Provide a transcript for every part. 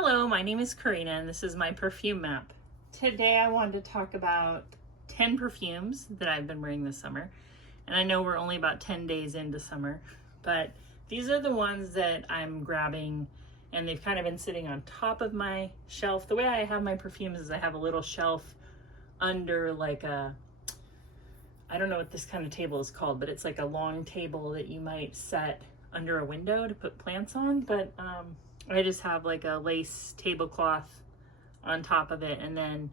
Hello, my name is Karina and this is my perfume map. Today I wanted to talk about 10 perfumes that I've been wearing this summer. And I know we're only about 10 days into summer, but these are the ones that I'm grabbing and they've kind of been sitting on top of my shelf. The way I have my perfumes is I have a little shelf under like I don't know what this kind of table is called, but it's like a long table that you might set under a window to put plants on. But I just have like a lace tablecloth on top of it. And then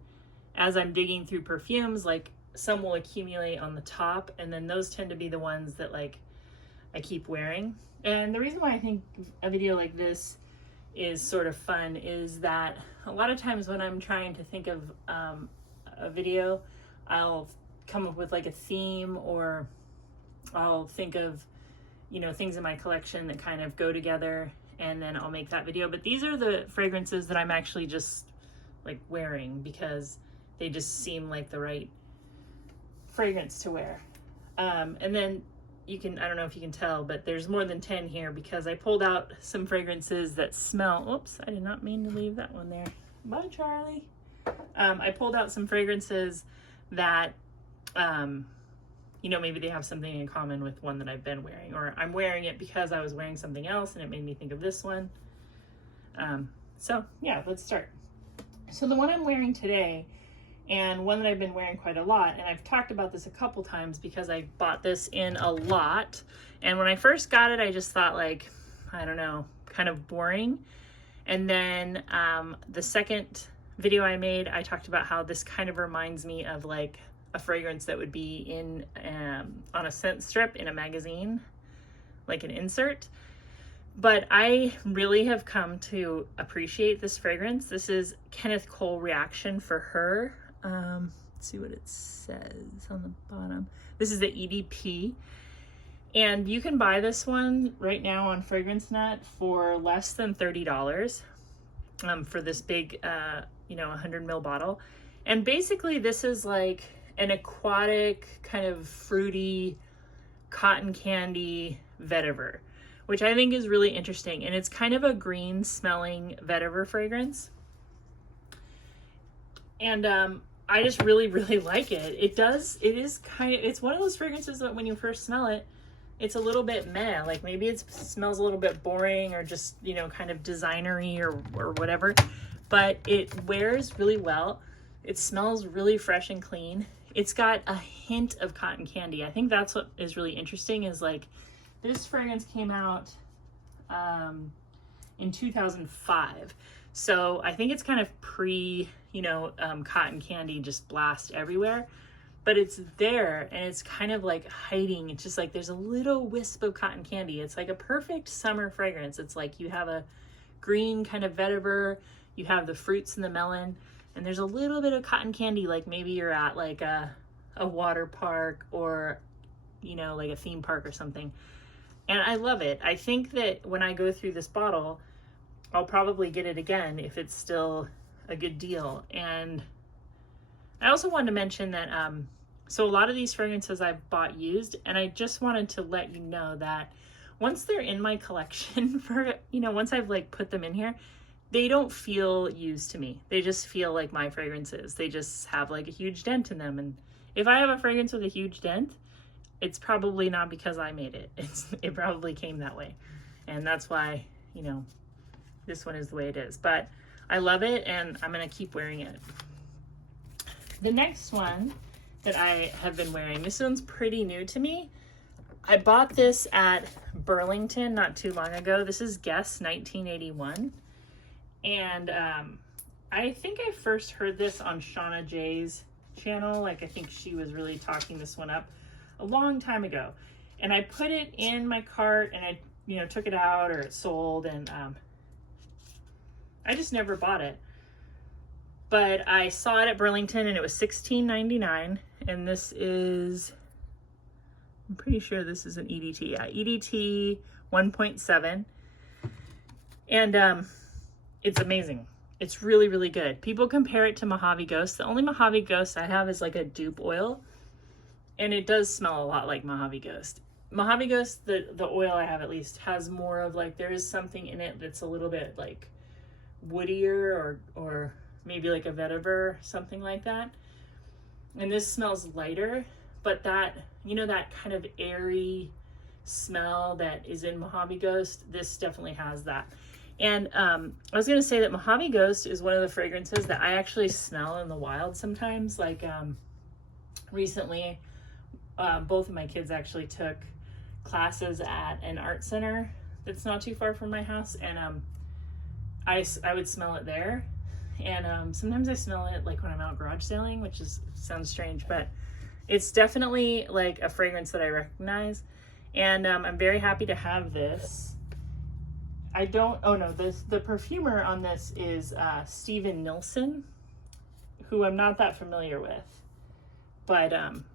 as I'm digging through perfumes, like some will accumulate on the top, and then those tend to be the ones that like I keep wearing. And the reason why I think a video like this is sort of fun is that a lot of times when I'm trying to think of a video, I'll come up with like a theme, or I'll think of, you know, things in my collection that kind of go together, and then I'll make that video. But these are the fragrances that I'm actually just like wearing because they just seem like the right fragrance to wear. And then you can, I don't know if you can tell, but there's more than 10 here because I pulled out some fragrances that smell, oops, I did not mean to leave that one there. Bye, Charlie. I pulled out some fragrances that, you know, maybe they have something in common with one that I've been wearing, or I'm wearing it because I was wearing something else and it made me think of this one. So yeah, let's start. So the one I'm wearing today, and one that I've been wearing quite a lot, and I've talked about this a couple times because I bought this in a lot. And when I first got it, I just thought like, I don't know, kind of boring. And then the second video I made, I talked about how this kind of reminds me of like a fragrance that would be in on a scent strip in a magazine, like an insert. But I really have come to appreciate this fragrance. This is Kenneth Cole Reaction for Her. Let's see what it says on the bottom. This is the EDP, and you can buy this one right now on FragranceNet for less than $30 for this big, you know, 100 ml bottle. And basically this is like an aquatic kind of fruity cotton candy vetiver, which I think is really interesting. And it's kind of a green smelling vetiver fragrance. And I just really like it. It's one of those fragrances that when you first smell it, it's a little bit meh. Like maybe it smells a little bit boring or just, you know, kind of designery or whatever, but it wears really well. It smells really fresh and clean. It's got a hint of cotton candy. I think that's what is really interesting, is like this fragrance came out in 2005. So I think it's kind of pre, you know, cotton candy just blast everywhere, but it's there and it's kind of like hiding. It's just like there's a little wisp of cotton candy. It's like a perfect summer fragrance. It's like you have a green kind of vetiver, you have the fruits and the melon, and there's a little bit of cotton candy, like maybe you're at like a water park or, you know, like a theme park or something. And I love it. I think that when I go through this bottle, I'll probably get it again if it's still a good deal. And I also wanted to mention that, so a lot of these fragrances I've bought used, and I just wanted to let you know that once they're in my collection for, you know, once I've like put them in here, they don't feel used to me. They just feel like my fragrances. They just have like a huge dent in them. And if I have a fragrance with a huge dent, it's probably not because I made it. It probably came that way. And that's why, you know, this one is the way it is. But I love it and I'm gonna keep wearing it. The next one that I have been wearing, this one's pretty new to me. I bought this at Burlington not too long ago. This is Guess 1981. And I think I first heard this on Shauna J's channel. Like I think she was really talking this one up a long time ago. And I put it in my cart and I, you know, took it out, or it sold, and I just never bought it. But I saw it at Burlington and it was $16.99. And this is, I'm pretty sure this is an EDT. Yeah, EDT 1.7. And it's amazing. It's really good. People compare it to Mojave Ghost. The only Mojave Ghost I have is like a dupe oil, and it does smell a lot like Mojave Ghost. Mojave Ghost, the oil I have at least, has more of like, there is something in it that's a little bit like woodier or maybe like a vetiver, something like that. And this smells lighter, but that, you know, that kind of airy smell that is in Mojave Ghost, this definitely has that. And I was going to say that Mojave Ghost is one of the fragrances that I actually smell in the wild sometimes. Like recently, both of my kids actually took classes at an art center that's not too far from my house, and I would smell it there. And sometimes I smell it like when I'm out garage sailing, which sounds strange, but it's definitely like a fragrance that I recognize. And I'm very happy to have this. The perfumer on this is Steven Nilsson, who I'm not that familiar with, but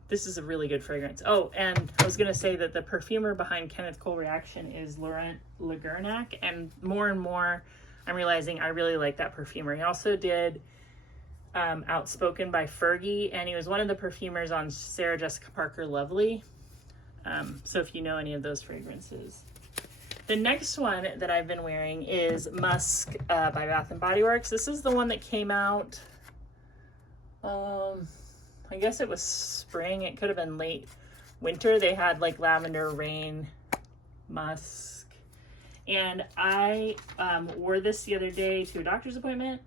this is a really good fragrance. Oh, and I was gonna say that the perfumer behind Kenneth Cole Reaction is Laurent Lagernac, and more I'm realizing I really like that perfumer. He also did Outspoken by Fergie, and he was one of the perfumers on Sarah Jessica Parker Lovely. So if you know any of those fragrances. The next one that I've been wearing is Musk by Bath & Body Works. This is the one that came out, I guess it was spring. It could have been late winter. They had like lavender, rain, musk. And I wore this the other day to a doctor's appointment.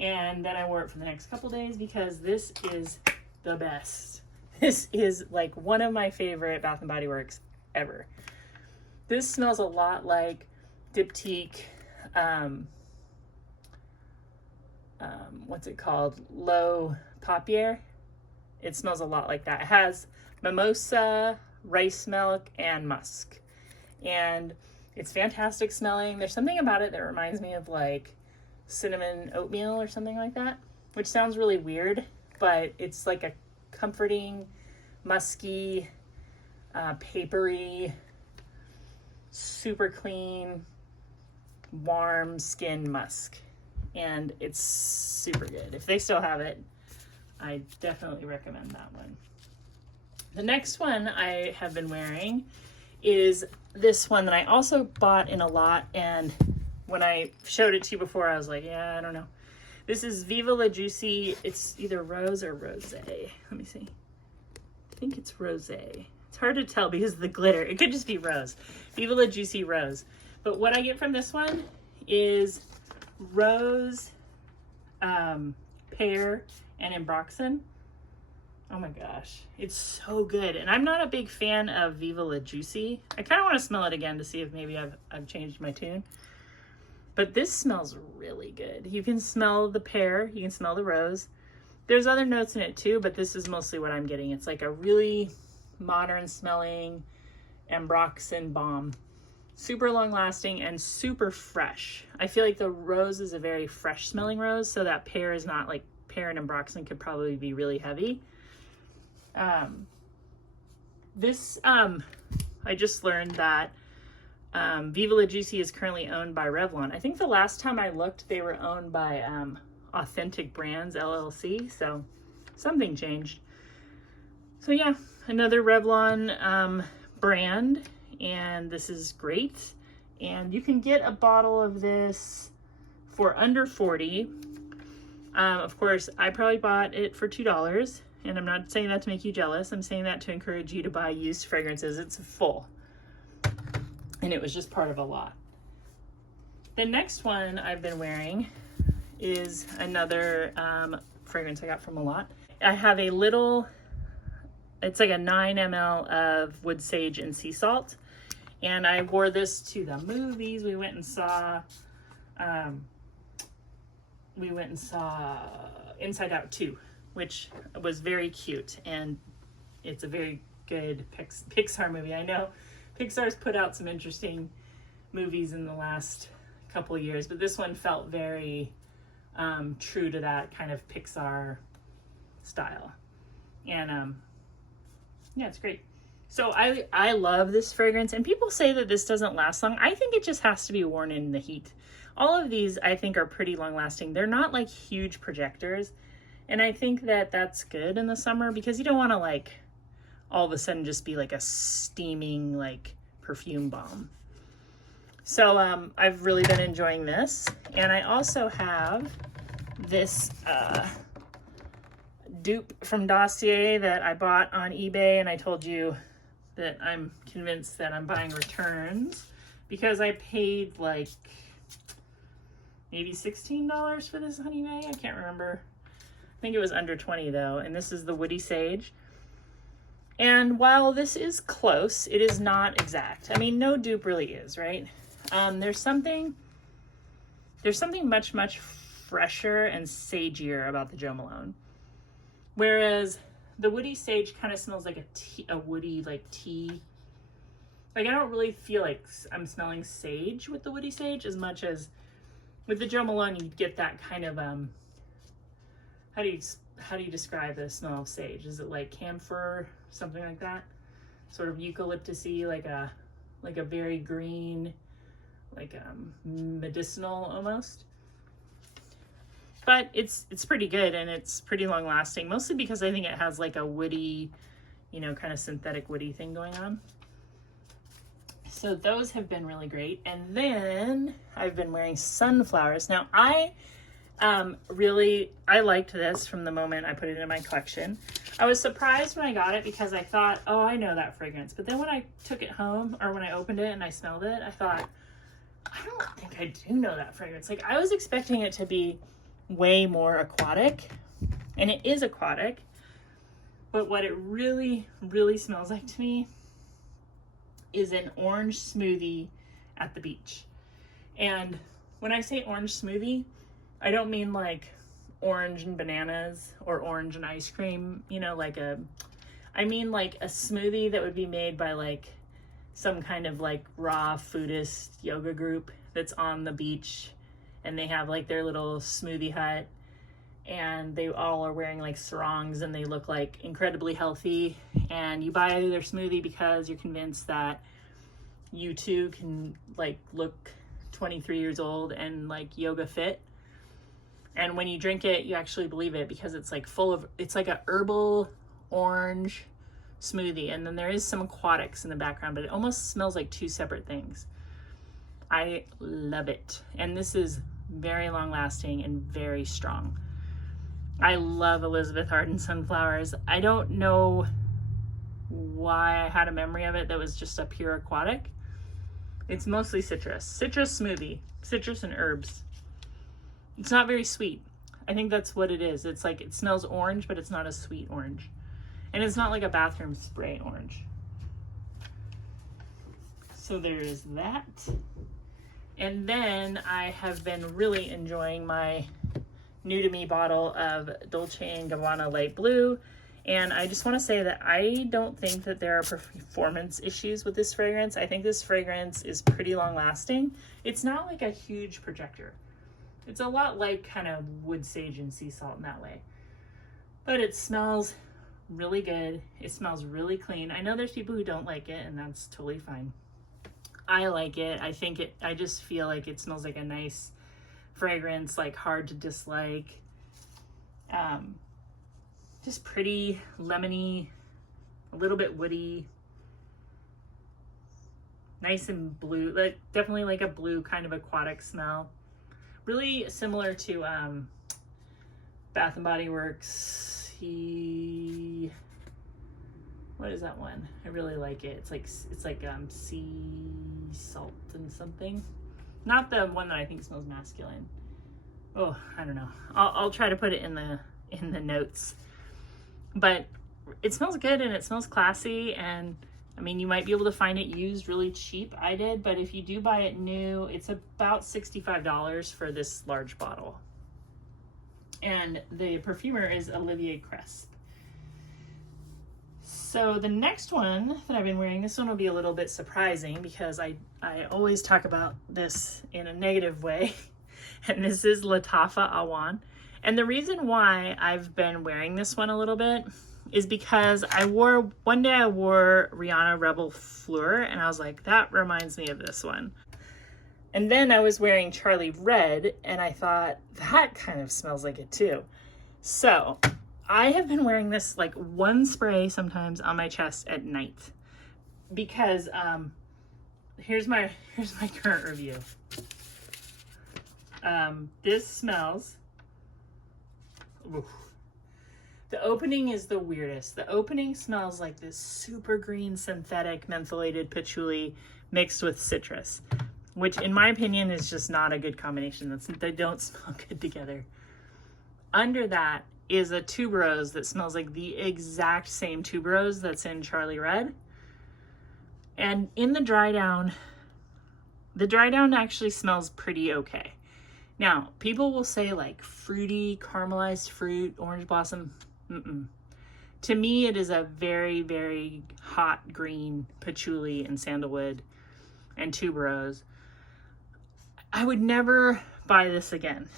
And then I wore it for the next couple days because this is the best. This is like one of my favorite Bath & Body Works ever. This smells a lot like Diptyque, what's it called? L'Eau Paupière. It smells a lot like that. It has mimosa, rice milk, and musk. And it's fantastic smelling. There's something about it that reminds me of like cinnamon oatmeal or something like that, which sounds really weird, but it's like a comforting, musky, papery, super clean, warm skin musk. And it's super good. If they still have it, I definitely recommend that one. The next one I have been wearing is this one that I also bought in a lot, and when I showed it to you before, I was like, yeah, I don't know. This is Viva La Juicy. It's either rose or rosé. Let me see. I think it's rosé. It's hard to tell because of the glitter. It could just be rose. Viva La Juicy Rose. But what I get from this one is rose, pear, and ambroxan. Oh my gosh, it's so good. And I'm not a big fan of Viva La Juicy. I kind of want to smell it again to see if maybe I've changed my tune. But this smells really good. You can smell the pear, you can smell the rose. There's other notes in it too, but this is mostly what I'm getting. It's like a really modern smelling ambroxan balm. Super long lasting and super fresh. I feel like the rose is a very fresh smelling rose, so that pear is not like, pear and ambroxan could probably be really heavy. I just learned that Viva La Juicy is currently owned by Revlon. I think the last time I looked, they were owned by Authentic Brands LLC, so something changed. So yeah, another Revlon brand, and this is great. And you can get a bottle of this for under $40. Of course, I probably bought it for $2, and I'm not saying that to make you jealous. I'm saying that to encourage you to buy used fragrances. It's full, and it was just part of a lot. The next one I've been wearing is another fragrance I got from a lot. I have a little, it's like a 9 ml of wood sage and sea salt, and I wore this to the movies. We went and saw Inside Out 2, which was very cute, and it's a very good Pixar movie. I know Pixar's put out some interesting movies in the last couple of years, but this one felt very true to that kind of Pixar style. And yeah, it's great. So I love this fragrance, and people say that this doesn't last long. I think it just has to be worn in the heat. All of these, I think, are pretty long lasting. They're not like huge projectors. And I think that that's good in the summer because you don't want to like all of a sudden just be like a steaming like perfume bomb. So I've really been enjoying this. And I also have this dupe from Dossier that I bought on eBay, and I told you that I'm convinced that I'm buying returns because I paid like maybe $16 for this on eBay. I can't remember. I think it was under 20 though. And this is the Woody Sage. And while this is close, it is not exact. I mean, no dupe really is, right? There's something much, much fresher and sagier about the Jo Malone. Whereas the Woody Sage kind of smells like a woody, like tea. Like, I don't really feel like I'm smelling sage with the Woody Sage as much as with the Jo Malone. You get that kind of, how do you describe the smell of sage? Is it like camphor, something like that? Sort of eucalyptus-y, like a very green, like medicinal almost. But it's pretty good, and it's pretty long lasting, mostly because I think it has like a woody, you know, kind of synthetic woody thing going on. So those have been really great. And then I've been wearing Sunflowers. Now I liked this from the moment I put it in my collection. I was surprised when I got it because I thought, oh, I know that fragrance. But then when I took it home, or when I opened it and I smelled it, I thought, I don't think I do know that fragrance. Like, I was expecting it to be way more aquatic, and it is aquatic, but what it really, really smells like to me is an orange smoothie at the beach. And when I say orange smoothie, I don't mean like orange and bananas or orange and ice cream, you know, I mean like a smoothie that would be made by like some kind of like raw foodist yoga group that's on the beach, and they have like their little smoothie hut, and they all are wearing like sarongs, and they look like incredibly healthy, and you buy their smoothie because you're convinced that you too can like look 23 years old and like yoga fit. And when you drink it, you actually believe it because it's like it's like a herbal orange smoothie, and then there is some aquatics in the background, but it almost smells like two separate things. I love it. And this is very long lasting and very strong. I love Elizabeth Arden Sunflowers. I don't know why I had a memory of it that was just a pure aquatic. It's mostly citrus smoothie, citrus and herbs. It's not very sweet. I think that's what it is. It's like, it smells orange, but it's not a sweet orange. And it's not like a bathroom spray orange. So there's that. And then I have been really enjoying my new to me bottle of Dolce & Gabbana Light Blue. And I just want to say that I don't think that there are performance issues with this fragrance. I think this fragrance is pretty long lasting. It's not like a huge projector. It's a lot like kind of wood sage and sea salt in that way. But it smells really good. It smells really clean. I know there's people who don't like it, and that's totally fine. I like it. I just feel like it smells like a nice fragrance, like hard to dislike. Just pretty, lemony, a little bit woody, nice and blue, like definitely like a blue kind of aquatic smell. Really similar to Bath and Body Works. What is that one? I really like it. It's like sea salt and something. Not the one that I think smells masculine. Oh, I don't know. I'll try to put it in the notes. But it smells good and it smells classy, and I mean, you might be able to find it used really cheap. I did, but if you do buy it new, it's about $65 for this large bottle. And the perfumer is Olivier Cresp. So the next one that I've been wearing, this one will be a little bit surprising because I always talk about this in a negative way. And this is Lattafa Awaan. And the reason why I've been wearing this one a little bit is because one day I wore Rihanna Rebel Fleur, and I was like, that reminds me of this one. And then I was wearing Charlie Red, and I thought, that kind of smells like it too. So I have been wearing this like one spray sometimes on my chest at night because here's my current review. This smells, oof. The opening is the weirdest. The opening smells like this super green synthetic mentholated patchouli mixed with citrus, which in my opinion is just not a good combination. They don't smell good together. Under that is a tuberose that smells like the exact same tuberose that's in Charlie Red. And in the dry down actually smells pretty okay. Now, people will say like fruity, caramelized fruit, orange blossom. To me, it is a very, very hot green patchouli and sandalwood and tuberose. I would never buy this again,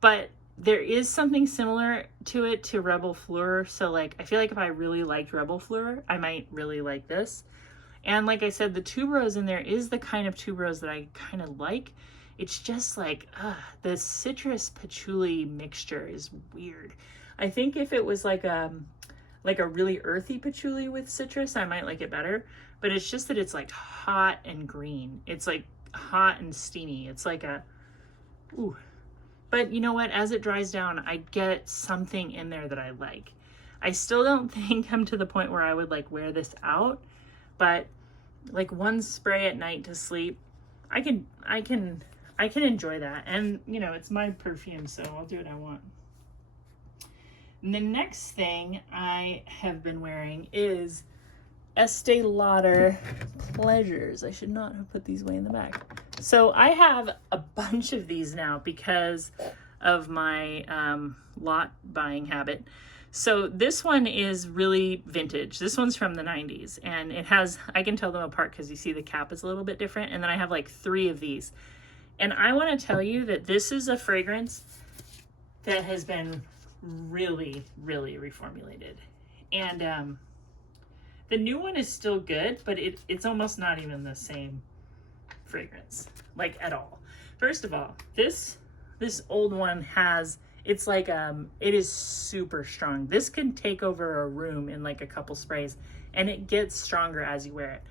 but there is something similar to it to Rebel Fleur. So like, I feel like if I really liked Rebel Fleur, I might really like this. And like I said, the tuberose in there is the kind of tuberose that I kind of like. It's just like, the citrus patchouli mixture is weird. I think if it was like a really earthy patchouli with citrus, I might like it better. But it's just that it's like hot and green. It's like hot and steamy. It's like ooh. But you know what? As it dries down, I get something in there that I like. I still don't think I'm to the point where I would like wear this out, but like one spray at night to sleep, I can enjoy that. And you know, it's my perfume, so I'll do what I want. And the next thing I have been wearing is Estee Lauder Pleasures. I should not have put these way in the back. So I have a bunch of these now because of my lot buying habit. So this one is really vintage. This one's from the 90s, and it has, I can tell them apart because you see the cap is a little bit different. And then I have like 3 of these. And I want to tell you that this is a fragrance that has been really, really reformulated. And the new one is still good, but it's almost not even the same fragrance, like at all. First of all, this old one has, it's like, it is super strong. This can take over a room in like a couple sprays, and it gets stronger as you wear it.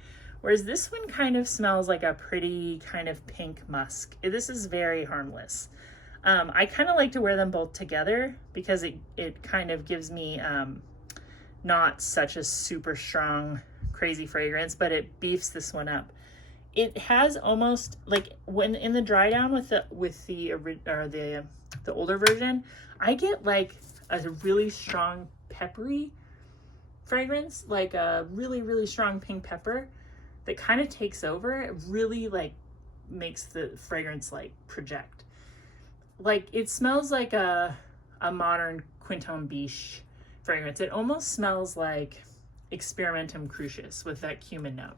Whereas this one kind of smells like a pretty kind of pink musk. This is very harmless. I kind of like to wear them both together because it kind of gives me not such a super strong, crazy fragrance, but it beefs this one up. It has almost like when in the dry down with the older version, I get like a really strong peppery fragrance, like a really, really strong pink pepper that kind of takes over. It really like makes the fragrance like project. Like it smells like a modern Quinton Biche fragrance. It almost smells like Experimentum Crucius with that cumin note.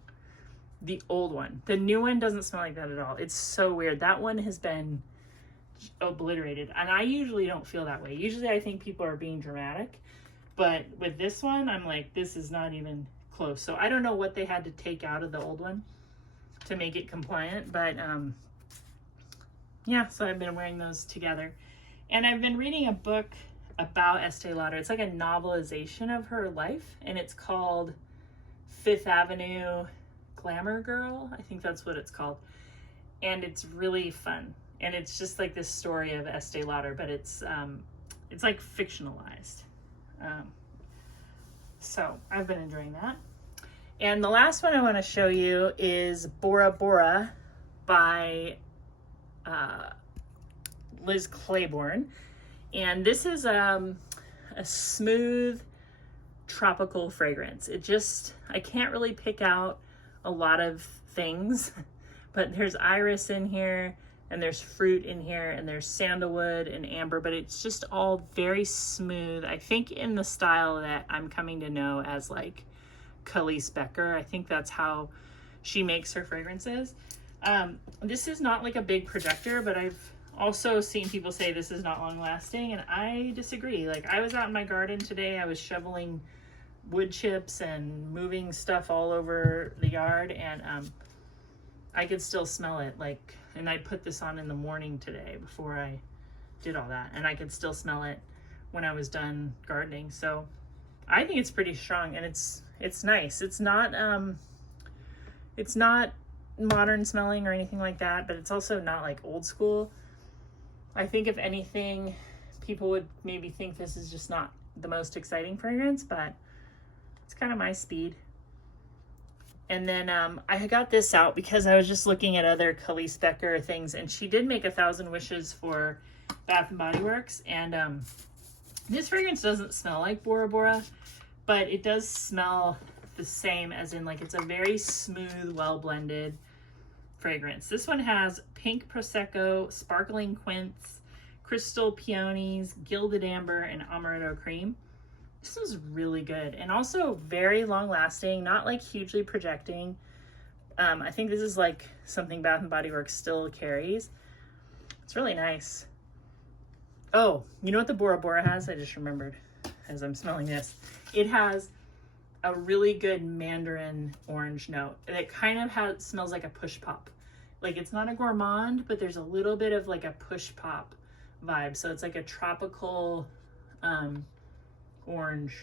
The old one. The new one doesn't smell like that at all. It's so weird. That one has been obliterated, and I usually don't feel that way. Usually I think people are being dramatic, but with this one, I'm like, this is not even close. So I don't know what they had to take out of the old one to make it compliant, but yeah, so I've been wearing those together. And I've been reading a book about Estee Lauder. It's like a novelization of her life, and it's called Fifth Avenue Glamour Girl. I think that's what it's called. And it's really fun. And it's just like this story of Estee Lauder, but it's like fictionalized. So I've been enjoying that. And the last one I want to show you is Bora Bora by Liz Claiborne. And this is a smooth tropical fragrance. I can't really pick out a lot of things, but there's iris in here, and there's fruit in here, and there's sandalwood and amber, but it's just all very smooth. I think in the style that I'm coming to know as like Khalees Becker. I think that's how she makes her fragrances. This is not like a big projector, but I've also seen people say this is not long lasting, and I disagree. Like I was out in my garden today, I was shoveling wood chips and moving stuff all over the yard, and I could still smell it. Like, and I put this on in the morning today before I did all that, and I could still smell it when I was done gardening. So I think it's pretty strong, and it's nice. It's not modern smelling or anything like that, but it's also not like old school. I think if anything, people would maybe think this is just not the most exciting fragrance, but it's kind of my speed. And then I got this out because I was just looking at other Khalees Becker things, and she did make 1,000 Wishes for Bath & Body Works. And this fragrance doesn't smell like Bora Bora, but it does smell the same, as in like it's a very smooth, well-blended fragrance. This one has pink Prosecco, sparkling quince, crystal peonies, gilded amber, and amaretto cream. This is really good, and also very long lasting, not like hugely projecting. I think this is like something Bath & Body Works still carries. It's really nice. Oh, you know what the Bora Bora has? I just remembered as I'm smelling this. It has a really good mandarin orange note. And it kind of smells like a push pop. Like it's not a gourmand, but there's a little bit of like a push pop vibe. So it's like a tropical orange.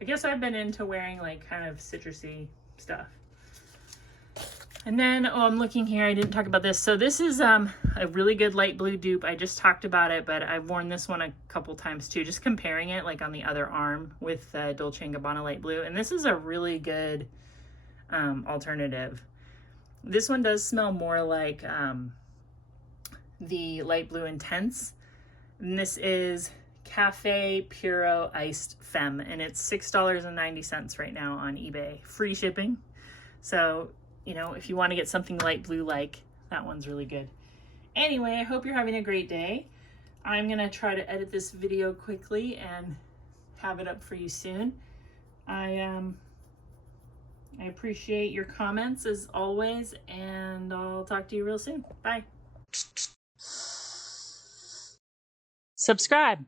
I guess I've been into wearing like kind of citrusy stuff. And then, oh, I'm looking here, I didn't talk about this. So this is a really good light blue dupe. I just talked about it, but I've worn this one a couple times too, just comparing it like on the other arm with Dolce & Gabbana light blue. And this is a really good alternative. This one does smell more like the light blue intense. And this is Cafe Puro Iced Femme, and it's $6.90 right now on eBay. Free shipping. So, you know, if you want to get something light blue like, that one's really good. Anyway, I hope you're having a great day. I'm going to try to edit this video quickly and have it up for you soon. I appreciate your comments as always, and I'll talk to you real soon. Bye. Subscribe.